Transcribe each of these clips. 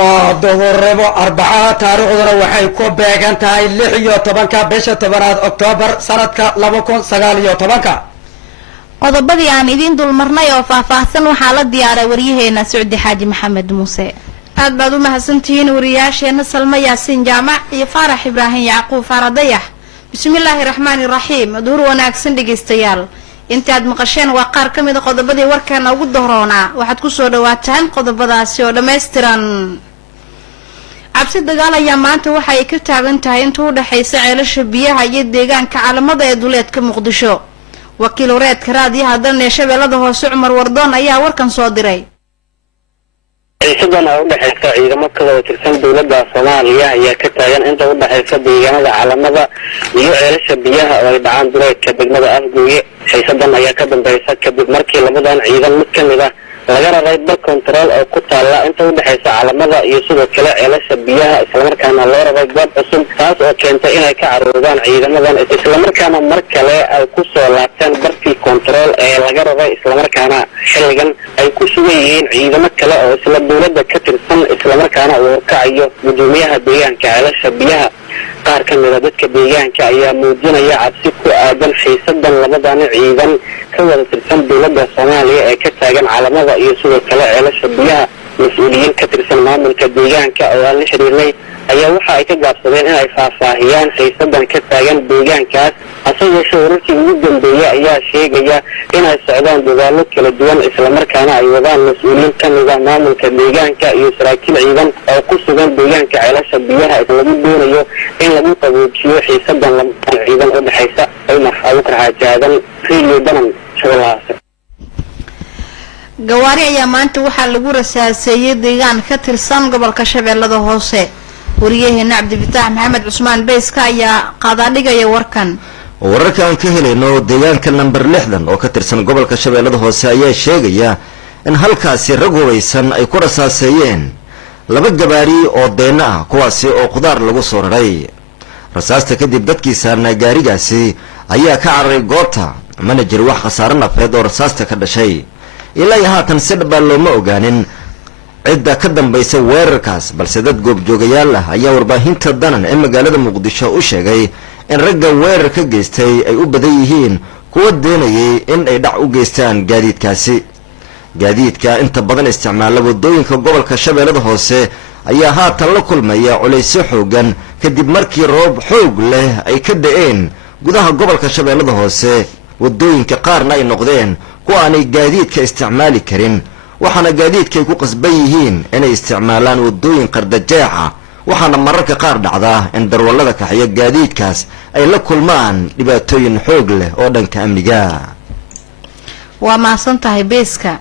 وظهر أربعة تاريخنا وحي كوبيغان تاي لحيو طبانكا بيشة طبانات أكتوبر سنة لبكون سغاليو طبانكا qodobadii aan idin dulmarnay oo faahfaahsan waxaa la diyaaray wariyaheena Saudi Xaaji Maxamed Muuse aad baad u mahadsantihiin wariyaasheena Salma Yaasin Jaamac iyo Faarax Ibrahim Yacquub Faradayax bismillaahir rahmaanir rahiim duur wanaagsan dhageystayaal intaad maqasheen waa qaar ka mid ah qodobadii warkeena ugu dooroona waxaad ku soo dhawaataan qodobadaasi oo dhameystiran cabsi dagaal ayaa maanta waxa ay ka taagan tahay inta u dhaxaysa ceelasha biyaha iyo deegaanka caalamada ee duleedka Muqdisho wakiil wareedka raadiyaha dalne shabeellada hoose Cumar Wardoon ayaa warkan soo diray ciidadan u dhaxaysa ciidamo kala tirsan dawladda Soomaaliya ayaa ka taagan inta u dhaxaysa deegaanada caalamada iyo ceelasha biyaha oo ay dhacaan duleedka degmada Afgooye ciidadan ayaa ka dambaysa kadib markii labadan ciidan mid kamid ah laga raray bal control oo ku taala inta u dhaxaysa caalamada iyo sidoo kale ceelasha biyaha isla markaana loo raray goob cusub taas oo keentay inay ka caroodaan ciidamadan isla markaana mar kale ay ku soo laabtaan bartii control ee laga raray isla markaana xilligan ay ku sugan yihiin ciidamo kale oo isla dawladda ka tirsan isla markaana uu kacayo gudoomiyaha deegaanka ceelasha biyaha qaar ka mid ah dadka deegaanka ayaa muujinaya cabsi ku aadan xiisadan labadan ciidan ka wada tirsan dawladda Soomaaliya ee ka taagan caalamada iyo sidoo kale ceelasha biyaha mas'uuliyiin ka tirsan maamulka deegaanka oo aan la xiriirnay ayaa waxa ay ka gaabsadeen in ay faahfaahiyaan xiisadan ka taagan deegaankaas asagoo shaqooyinkii ugu dambeeyay ayaa sheegaya in ay socdaan dadaalo kala duwan isla markaana ay wadaan mas'uuliyiin ka mid ah maamulka deegaanka iyo saraakiil ciidan oo ku sugan deegaanka ceelasha biyaha lagu doonayo in lagu qaboojiyo xiisadan labadan ciidan u dhaxaysa Umar Abuukar Xaajadan Riyo Danan Shabeellaha gawaari ayaa maanta waxaa lagu rasaaseeyay deegaan ka tirsan gobolka Shabeellada Hoose wariyaheena Cabdifataax Maxamed Cusmaan Beyska ayaa qaadadhigaya warkan wararkan ka helayno deegaanka number 6 oo ka tirsan gobolka Shabeellada Hoose ayaa sheegaya in halkaasi rag hubeysan ay ku rasaaseeyeen laba gabaari oo deena ah kuwaasi oo qudaar lagu soo raray rasaasta kadib dadkii saarnaa gaarigaasi ayaa ka cararay goobta mana jiro wax khasaare nafeed oo rasaasta ka dhashay ilaa haatan si dhab looma ogaanin cidda ka dambaysa weerarkaas balse dad goobjoogayaal ah ayaa warbaahinta danan ee magaalada Muqdisho u sheegay in ragga weerar ka geystay ay u badan yihiin kuwa doonayay in ay dhac u geystaan gaadiidka inta badan isticmaala wadooyinka gobolka Shabeellada Hoose ayaa haatan la kulmaya culaysyo xoogan kadib markii roob xoog leh ay ka da'een gudaha gobolka Shabeellada Hoose wadooyinka qaarna ay noqdeen kuwa aanay gaadiidka isticmaali karin waxaana gaadiidka ay ku qasban yihiin inay isticmaalaan wadooyin qardajeexa waxaana mararka qaar dhacda in darwallada kaxaya gaadiidkaas ay la kulmaan dhibaatooyin xoog leh oo dhanka amniga waa maasan tahay Beyska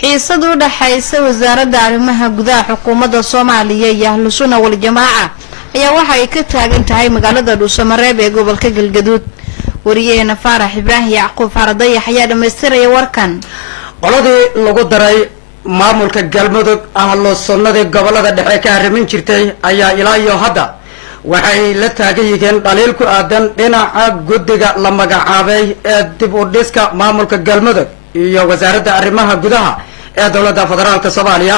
xiisad u dhaxaysa wasaaradda arrimaha gudaha xukuumadda Soomaaliya iyo Ahlus Sunna wal Jamaaca ayaa waxa ay ka taagan tahay magaalada Dhuusamareeb ee gobolka Galgaduud wariyaheena Faarax Ibrahim Yacquub Faradayax ayaa dhameystiraya warkan qoladii lagu daray maamulka Galmudug Ahlus Sunnada gobolada dhexe ka arrimin jirtay ayaa ilaa iyo hadda waxay la taagan yihiin dhaliil ku aadan dhinaca guddiga la magacaabay ee dib u dhiska maamulka Galmudug iyo wasaaradda arrimaha gudaha ee dawladda federaalka Soomaaliya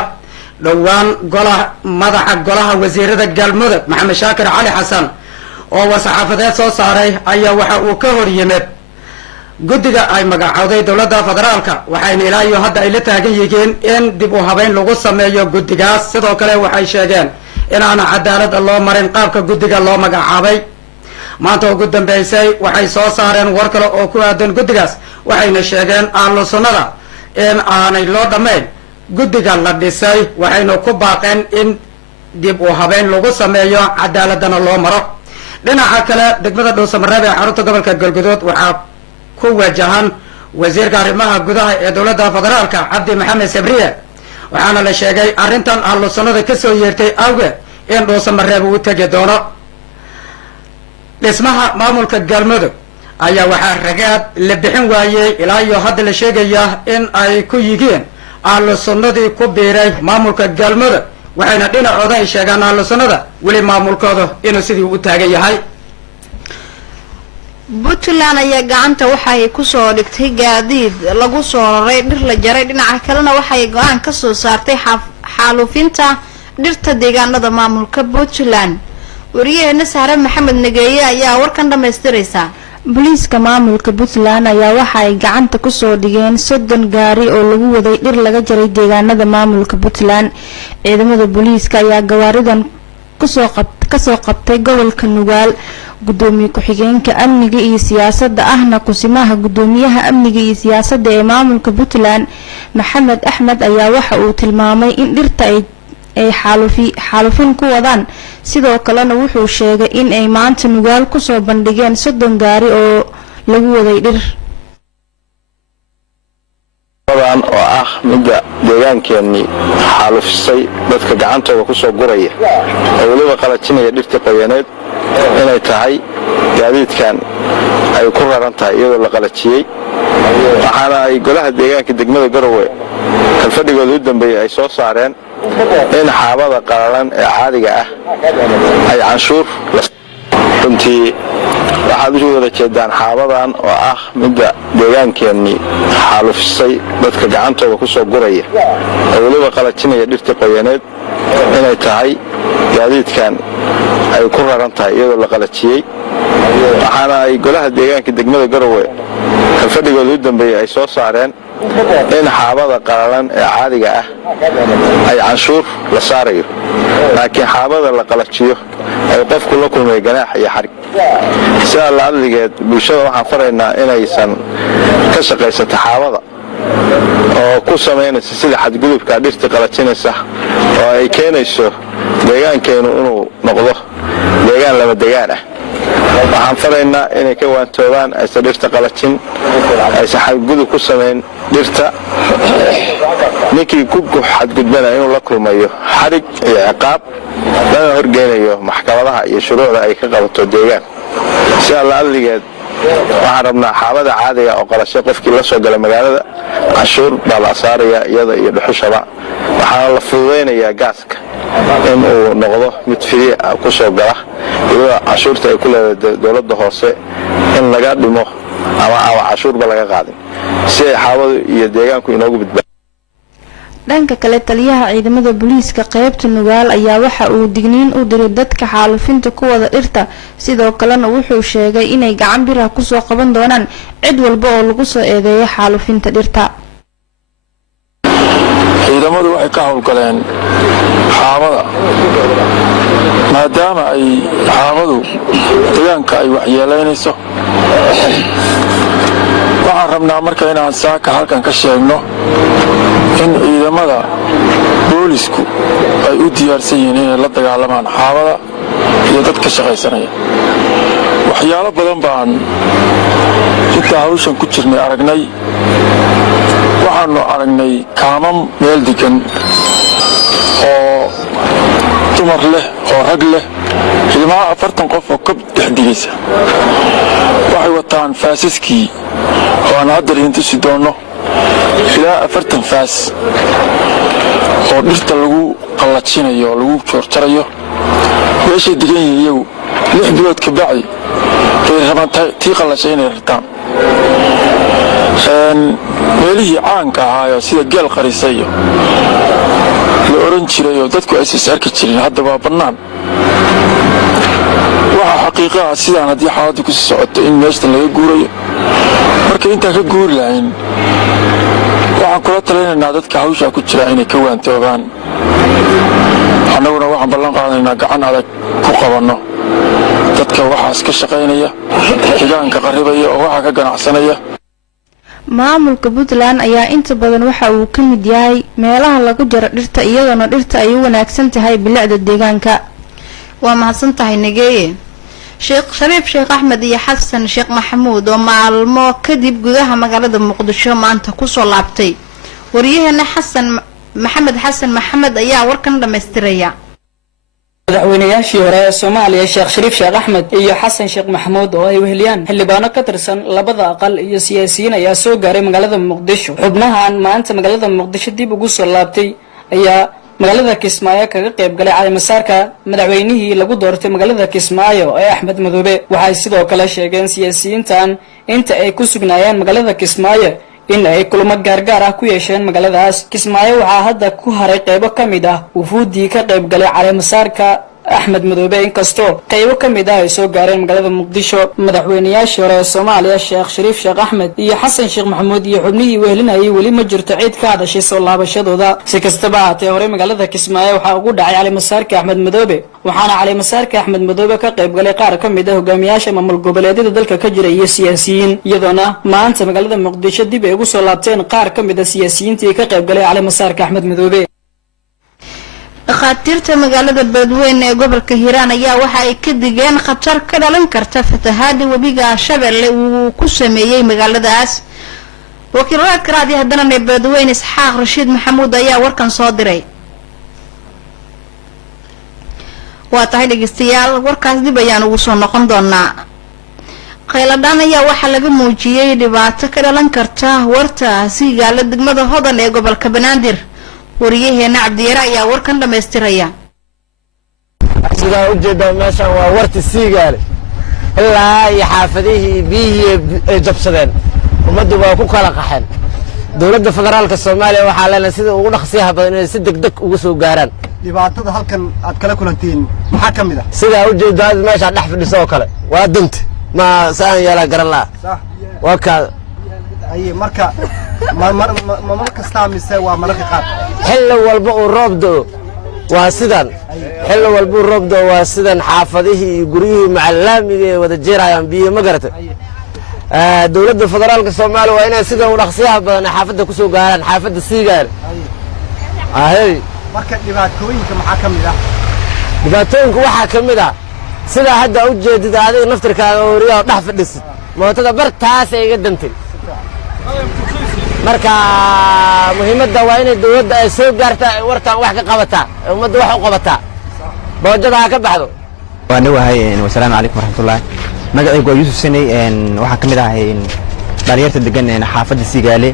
dhawaan madaxa golaha wasiirada Galmudug Maxamed Shaakir Cali Xasan oo wasaxaafadeed soo saaray ayaa waxa uu ka hor yimid guddiga ay magacawday dawladda federaalka waxayna ilaa iyo hadda ay la taagan yihiin in dib u habeyn lagu sameeyo guddigaas sidoo kale waxay sheegeen in aan cadaalad loo marin qaabka guddiga loo magacaabay maanta ugu dambeysay waxay soo saareen war kale oo ku aadan guddigaas waxayna sheegeen Ahlus Sunnada in aanay loo dhameyn guddiga la dhisay waxayna ku baaqeen in dib u habeyn lagu sameeyo cadaaladana loo maro dhinaca kale degmada Dhuusamareeb ee xarunta gobolka Galgaduud waxaa ku wajahan wasiirka arrimaha gudaha ee dawladda federaalka Cabdi Maxamed Sabriye waxaana la sheegay arrintan Ahlus Sunnada ka soo yeertay awgeed in Dhuusamareeb uu tagi doono dhismaha maamulka Galmudug ayaa waxaa ragaad la bixin waayay ilaa iyo hadda la sheegaya in ay ku yihiin Ahlus Sunnadii ku biiray maamulka Galmudug waxayna dhinacooda ay sheegaan Ahlus Sunnada weli maamulkooda inuu sidii u taagan yahay Puntland ayaa gacanta waxay ku soo dhigtay gaadiid lagu soo raray dhir la jaray dhinaca kalena waxay go'aan ka soo saartay xaaluufinta dhirta deegaanada maamulka Puntland. wariyaheena Sahra Maxamed Nageeye ayaa warkan dhamaystiraysa. booliiska maamulka Puntland ayaa waxa ay gacanta ku soo dhigeen 30 gaari oo lagu waday dhir laga jaray deegaanada maamulka Puntland. ciidamada booliiska ayaa gawaaridan kasoo qabtay gobolka Nugaal. gudoomiye ku-xigeenka amniga iyo siyaasadda ahna kusimaha gudoomiyaha amniga iyo siyaasadda ee maamulka Puntland Maxamed Axmed ayaa waxa uu tilmaamay in dhirta ay xaalufin ku wadaan. sidoo kalena wuxuu sheegay in ay maanta Nugaal ku soo bandhigeen 30 gaari oo lagu waday dhir. oo ah midda deegaankeennii xaalufisay dadka gacantooda ku soo guraya oo weliba qalajinaya dhirta qoyaneed inay tahay gaadiidkan ay ku raran tahay iyadoo la qalajiyey. waxaana ay golaha deegaanka degmada Garowe kalfadhigooda u dambeeyay ay soo saareen in xaabada qalalan ee caadiga ah ay canshuur runtii waxaad u wada jeedaan xaabadan oo ah midda deegaankeennii xaalufisay dadka gacantooda ku soo guraya oo weliba qalajinaya dhirta qoyaneed inay tahay gaadiidkan ay ku raran tahay iyadoo la qalajiyey. waxaana ay golaha deegaanka degmada Garowe kalfadhigooda u dambeeyay ay soo saareen in xaabada qalalan ee caadiga ah ay canshuur la saarayo laakiin xaabada la qalajiyo ay qofku la kulmay ganaax iyo xarig. sidaa la adligeed bulshada waxaan faraynaa inaysan ka shaqaysato xaabada oo ku samaynaysa sida xadgudubka dhirta qalajinaysa oo ay keenayso deegaankeenu inuu noqdo deegaan laba degaan ah. waxaan faraynaa inay ka waantoobaan aysan dhirta qalajin aysan xadgudub ku samayn dhirta. ninkii ku xadgudbana inuu la kulmayo xarig iyo ciqaab lana horgeynayo maxkamadaha iyo shuruucda ay ka qabato deegaan. sidaa la adligeed waxaan rabnaa xaabada caadiga oo qalashay qofkii la soo gala magaalada canshuur baa la saaraya iyada iyo dhuxushaba. waxaana la fududaynayaa gaaska in uu noqdo mid firii ku soo gala iyadoo canshuurta ay ku leedahay dowladda hoose in laga dhimo ama canshuurba laga qaadin si ay xaabadu iyo deegaanku inoogu badbaado. dhanka kale taliyaha ciidamada booliiska qaybta Nugaal ayaa waxa uu digniin u diray dadka xaalufinta ku wada dhirta. sidoo kalena wuxuu sheegay inay gacan bir ah ku soo qaban doonaan cid walba oo lagu soo eedeeyo xaalufinta dhirta. ciidamadu waxay ka howlgaleen xaabada maadaama ay xaabadu deegaanka ay waxyeelaynayso. waxaan rabnaa marka inaan saaka halkan ka sheegno in ciidamada boolisku ay u diyaarsan yihiin inay la dagaalamaan xaabada iyo dadka shaqaysanaya. waxyaalo badan baan intaa hawshan ku jirnay aragnay. waxaanu aragnay kaamam meel degan oo dumar leh oo rag leh ilmaa 40 qof oo ka dhex digaysa. waxay wataan faasaskii oo aan hadda idin tusi doono ilaa 40 faas oo dhirta lagu qalajinayo oo lagu joorjarayo. meeshay degan yihiin iyagu 6 bilood ka bacdi bay rabaan tii qalashay inay rartaan. meelihii caanka ahaa sida geel qarisa iyo la oran jiray oo dadku ay is arki jireen hadda waa bannaan. waxa xaqiiqo ah sidaan haddii xaaladdu ku socoto in meeshta laga guurayo. marka intaan ka guuri lahayn waxaan kula talinaynaa dadka hawshaa ku jira inay ka waantoobaan. annaguna waxaan ballan qaadanaynaa gacan adag ku qabanno dadka waxaas ka shaqaynaya deegaanka qarribaya oo waxa ka ganacsanaya. maamulka Puntland ayaa inta badan waxa uu ka mid yahay meelaha lagu jaro dhirta iyadoo dhirta ay u wanaagsan tahay bilicda deegaanka. waa mahadsan tahay Nageeye. Sheekh Shariif Sheekh Axmed iyo Xasan Sheekh Maxamuud oo maalmo kadib gudaha magaalada Muqdisho maanta ku soo laabtay. wariyaheena Xasan Maxamed ayaa warkan dhamaystiraya. madaxweynayaashii hore ee Soomaaliya Sheekh Shariif Sheekh Axmed iyo Xasan Sheekh Maxamuud oo ay weheliyaan xildhibaano ka tirsan labada aqal iyo siyaasiyiin ayaa soo gaaray magaalada Muqdisho. xubnahan maanta magaalada Muqdisho dib ugu soo laabtay ayaa magaalada Kismaayo kaga qayb galay caleemasaarka madaxweynihii lagu doortay magaalada Kismaayo ee Axmed Madoobe. waxay sidoo kale sheegeen siyaasiyiintan inta ay ku sugnaayeen magaalada Kismaayo in ay kulamo gaargaar ah ku yeesheen magaaladaas. Kismaayo waxaa hadda ku haray qaybo ka mid ah wufuudii ka qayb galay caleemasaarka Axmed Madoobe inkastoo qaybo ka mid ah ay soo gaareen magaalada Muqdisho. Madaxweynayaashii hore ee Soomaaliya Sheekh Shariif Sheekh Axmed iyo Xasan Sheekh Maxamuud iyo xubnihii wehelinayay weli ma jirto cid ka hadashay soo laabashadooda. Si kastaba haatee hore magaalada Kismaayo waxaa ugu dhacay caleemasaarka Axmed Madoobe, waxaana caleemasaarka Axmed Madoobe ka qayb galay qaar ka mid ah hogaamiyaasha maamul goboleedyada dalka ka jira iyo siyaasiyiin, iyadoona maanta magaalada Muqdisho dib ay ugu soo laabteen qaar ka mid ah siyaasiyiintii ka qayb galay caleemasaarka Axmed Madoobe. dhakhaatiirta magaalada Beledweyne ee gobolka Hiiraan ayaa waxa ay ka digeen khatar ka dhalan karta fatahaada webiga Shabeelle uu ku sameeyay magaaladaas. wakiilada raadiyo haddana ee Beledweyne Isxaaq Rashiid Maxamuud ayaa warkan soo diray. waa tahay dhageystayaal, warkaas dib ayaan ugu soo noqon doonaa. qayladaan ayaa waxa laga muujiyay dhibaato ka dhalan karta warta Siigaale degmada Hodan ee gobolka Banaadir. wariyaheena Cabdiyare ayaa warkan dhameystiraya. sidaa u jeedaa meeshan waa warta Siigaale ilaa iyo xaafadihii biyihii ay jabsadeen, ummaddu waa ku kala qaxeen. dowladda federaalka Soomaaliya waxaa leenahay sida ugu dhaqsiyaha badan inay si degdeg uga soo gaaraan. dhibaatada halkan aad kala kulantiin maxaa ka mid ah? sidaa u jeedaa meesha dhex fadhiso oo kale waa danta ma saan yeela garan la waa ka ay marka mar kasta mise waa mararka qaar xilli walba uu roob doo waa sidan xilli walba uu roob doo waa sidan xaafadihii iyo guryihii macallimiga ee wada jeerayaan biyo ma garata. dowladda federaalka Soomaaliya waa inay sida u dhaqsiyaha badan xaafadda ku soo gaaraan xaafadda Siigaale. ahay marka dhibaatooyinka maxaa ka mid ah? dhibaatooyinka waxaa ka mid ah sida hadda u jeedid adiga naftirkaaga oo riyaa dhex fadhisid mootada bartaas ay iga dantay. marka muhiimadda waa inay dowladda ay soo gaartaa wartaan wax ka qabataa ummadda wax u qabataa boojada ha ka baxdo. waan dhawahay wassalaamu calaykum waraxmatullaahi. magacaygu waa Yuusuf Sanay, waxaan ka mid ahay dhalinyarta degan xaafadda Siigaale.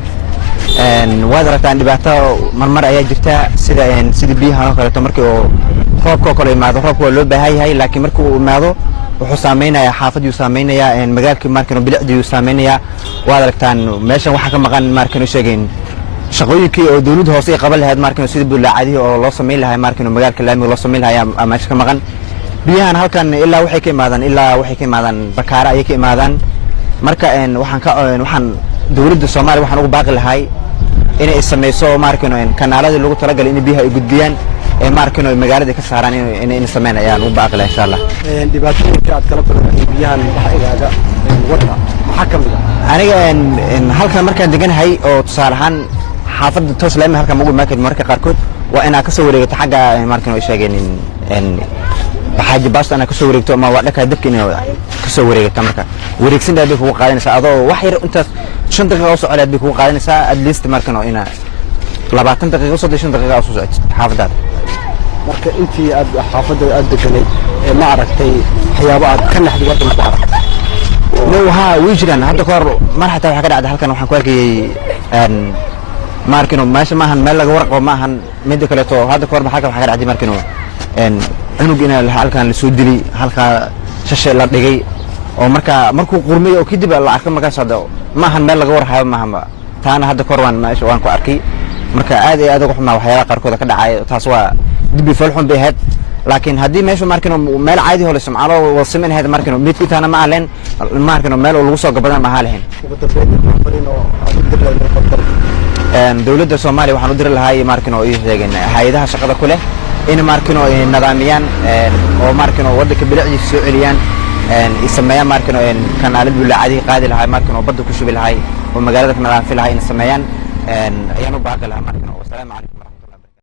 waad aragtaan dhibaato marmar ayaa jirta sida biyaha oo kaleeto markii oo roobka oo kale imaado. roobka waa loo baahan yahay laakiin markii uu imaado wuxuu saameynayaa xaafadii, saameynayaa magaalkii markan bilicdii saameynayaa. waad aragtaan meeshan waxa ka maqan markan sheegeen shaqooyinkii oo dawladda hoose ay qaban lahayd markan sida bulaacadii oo loo sameyn lahaa markan magaalka laamiga loo sameyn lahaa meesha ka maqan. biyahan halkan ilaa waxay ka imaadaan Bakaara ayay ka imaadaan. marka waxaan dawladda Soomaaliya waxaan ugu baaqi lahay inay sameyso markan kanaaladii lagu talagalay in biyaha ay gudbiyaan ee markan magaalada ka saaraan in sameeyaan ugu baaqi lahay insha Allah. dhibaatooyinka aad kala kulanteen biyahan waxa igaaga warta maxaa ka mid ah? aniga halkan markaan deganahay oo tusaale ahaan xaafadda Toosleyme halkan ugu market marka qaarkood waa inaa ka soo wareegto xagga markan oo sheegeen baxaaji baasta ana ka soo wareegto ama waa dhaka dabka inay ka soo wareegto. marka wareegsan dad ku qaadanaysa adoo wax yar intaas 5 daqiiqo oo socod ku qaadanaysa at least markan oo ina 20 daqiiqo 30 daqiiqo oo socod xaafadda. marka intii aad xaafadda aad deganay ma aragtay waxyaabo aad ka naxdi wadan ku aragtay? waxa wijiran hadda koor mar xataa waxa ka dhacday halkan waxaan ku arkay markan meesha maahan meel laga warqabo maahan mid kale to hadda koor waxa ka dhacday markan cunug ina halkan la soo dilay halka shashay la dhigay oo markuu qurmay oo kadib la arkay markaas hada maahan meel laga warhayo maahan taana hadda koor waan ku arkay. marka aad iyo aad ugu xumaa waxyaalaha qaarkood ka dhacay taas waa dib falxun bay ahayd laakiin haddii meesha markan meel caadi oo la sumcado wada sameyn ahayd markan midku taana ma ahleen markan meel oo lagu soo gabadan ma ahleen. dowladda Soomaaliya waxaan u diri lahaa markan oo ay sheegeen hay'adaha shaqada ku leh in markan oo nidaamiyaan oo markan oo waddanka bilicdiisa soo celiyaan sameeyaan markan oo kanaalada bulaacadii qaadi lahaa markan oo badda ku shubi lahaa oo magaalada ka nadiifin lahaa in sameeyaan ayaan u baaqi lahaa markan. wassalaamu calaykum.